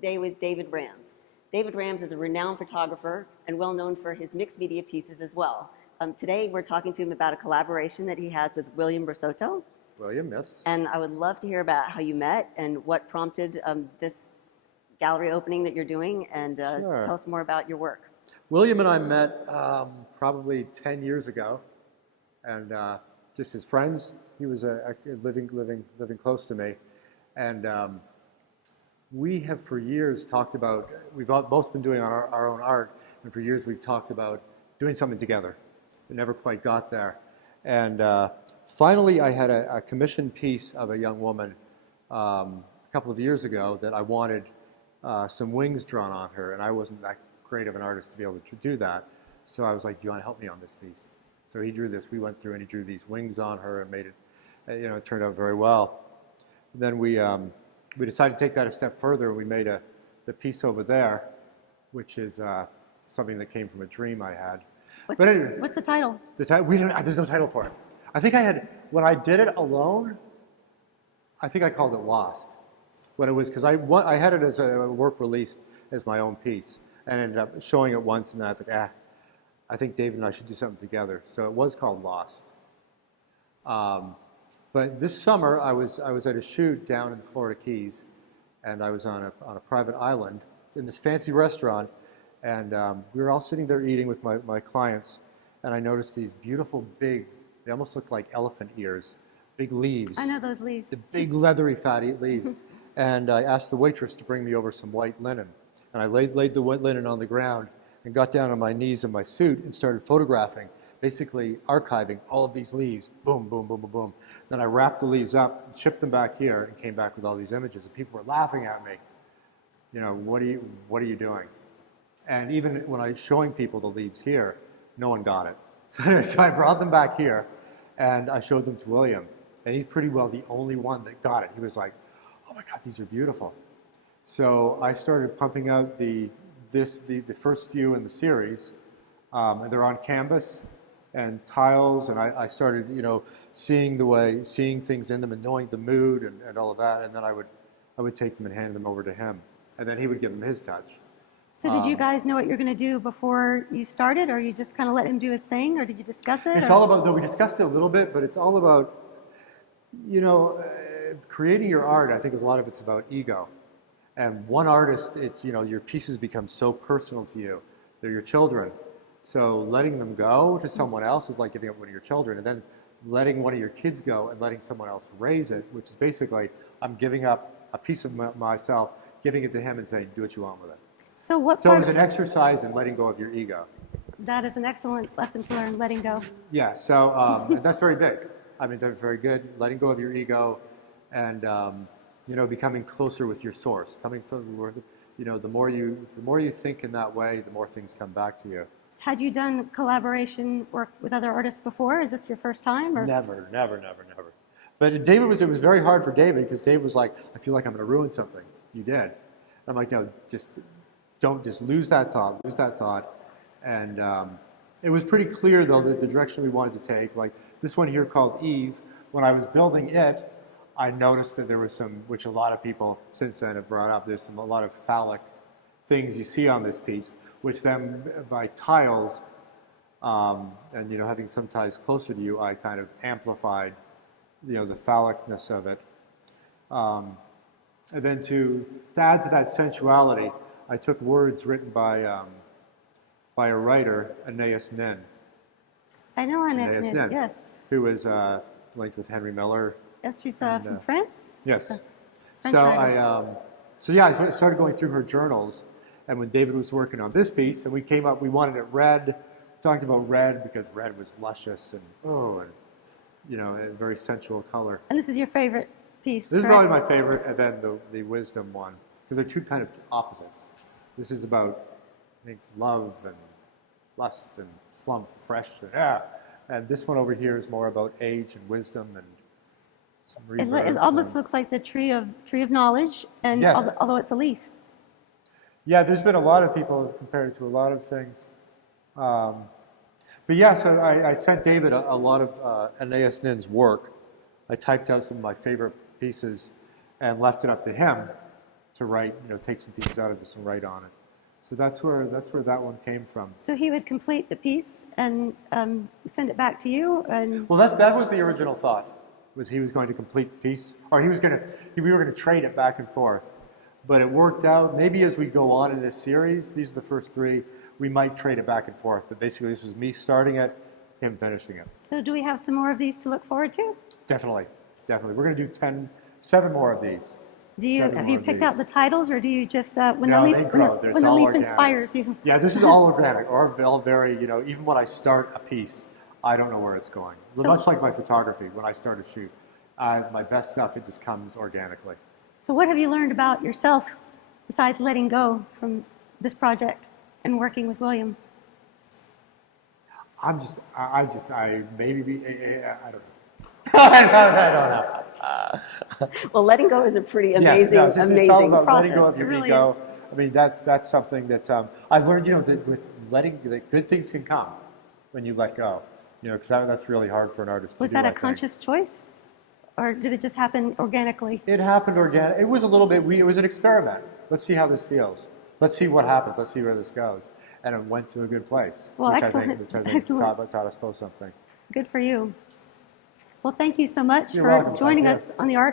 Today with David Rams. David Rams is a renowned photographer and well known for his mixed media pieces as well. Today we're talking to him about a collaboration that he has with William Brasotto. William, yes. And I would love to hear about how you met and what prompted this gallery opening that you're doing, and Sure. tell us more about your work. William and I met probably 10 years ago, and just as friends. He was living close to me, and we have for years talked about, we've both been doing our own art, and for years we've talked about doing something together. We never quite got there. And finally I had a commissioned piece of a young woman a couple of years ago that I wanted some wings drawn on her, and I wasn't that great of an artist to be able to do that. So I was like, do you want to help me on this piece? So he drew this, we went through and he drew these wings on her and made it, it turned out very well. And then we decided to take that a step further. We made the piece over there, which is something that came from a dream I had. What's the title? There's no title for it. I think when I did it alone, I think I called it Lost. When it was, because I had it as a work released as my own piece, and ended up showing it once, and I was like, I think David and I should do something together. So it was called Lost. But this summer, I was at a shoot down in the Florida Keys, and I was on a private island in this fancy restaurant, and we were all sitting there eating with my clients, and I noticed these beautiful big, they almost look like elephant ears, big leaves. I know those leaves. The big leathery fatty leaves. And I asked the waitress to bring me over some white linen. And I laid the white linen on the ground and got down on my knees in my suit and started photographing, basically archiving all of these leaves. Boom, boom, boom, boom, boom. Then I wrapped the leaves up, shipped them back here, and came back with all these images. And people were laughing at me. You know, what are you doing? And even when I was showing people the leaves here, no one got it. So I brought them back here, and I showed them to William. And he's pretty well the only one that got it. He was like, oh my God, these are beautiful. So I started pumping out the first few in the series, and they're on canvas and tiles, and I started, seeing things in them and knowing the mood and all of that, and then I would take them and hand them over to him, and then he would give them his touch. So did you guys know what you're going to do before you started, or you just kind of let him do his thing, or did you discuss it? It's all about, no, we discussed it a little bit, but it's all about, creating your art. I think a lot of it's about ego. And one artist, it's, your pieces become so personal to you. They're your children. So letting them go to someone else is like giving up one of your children, and then letting one of your kids go and letting someone else raise it, which is basically, I'm giving up a piece of myself, giving it to him and saying, do what you want with it. So what? So it was an exercise in letting go of your ego. That is an excellent lesson to learn, letting go. Yeah, so that's very big. I mean, they're very good, letting go of your ego and, becoming closer with your source, coming from where, the more you think in that way, the more things come back to you. Had you done collaboration work with other artists before? Is this your first time? Or? Never. But it was very hard for David, because David was like, I feel like I'm going to ruin something. You did. I'm like, no, don't lose that thought. And it was pretty clear, though, that the direction we wanted to take, like this one here called Eve, when I was building it, I noticed that there was some, which a lot of people since then have brought up, there's a lot of phallic things you see on this piece, which then by tiles, and having some ties closer to you, I kind of amplified, the phallicness of it. And then to add to that sensuality, I took words written by a writer, Anais Nin. I know Anais Nin, yes. Who was linked with Henry Miller. Yes, she's from France? Yes. French writer. I started going through her journals, and when David was working on this piece, and we wanted it red, talked about red because red was luscious and a very sensual color. And this is your favorite piece, This correct? is probably my favorite, and then the wisdom one, because they're two kind of opposites. This is about, I think, love and lust and slump, fresh, and this one over here is more about age and wisdom and some rebirth. It almost looks like the tree of knowledge, and yes. Although it's a leaf. Yeah, there's been a lot of people who have compared it to a lot of things. But yeah, so I sent David a lot of Anais Nin's work. I typed out some of my favorite pieces and left it up to him to write, take some pieces out of this and write on it. So that's where that one came from. So he would complete the piece and send it back to you, and Well, that was the original thought. Was he was going to complete the piece, or we were going to trade it back and forth. But it worked out. Maybe as we go on in this series, these are the first 3, we might trade it back and forth. But basically, this was me starting it, him finishing it. so do we have some more of these to look forward to? Definitely. We're going to do 7 more of these. Have you picked out the titles, or do you just when No, the they leaf, grow. when It's the all leaf organic. inspires you? Yeah, this is all organic, or all very, even when I start a piece, I don't know where it's going. So- Much like my photography, when I start a shoot, my best stuff, it just comes organically. So what have you learned about yourself besides letting go from this project and working with William? I don't know. I don't know. Well, letting go is a pretty Yes, amazing, no, it's all amazing about process. letting go of It your really ego. is. I mean, that's something that I've learned. That with that good things can come when you let go. Because that's really hard for an artist to do. Was that I a think. conscious choice, or did it just happen organically? It happened organic. It was a little bit. It was an experiment. Let's see how this feels. Let's see what happens. Let's see where this goes. And it went to a good place. Well, which excellent. I think Excellent. taught us both something. Good for you. Well, thank you so much You're for welcome. joining Thank us on the Art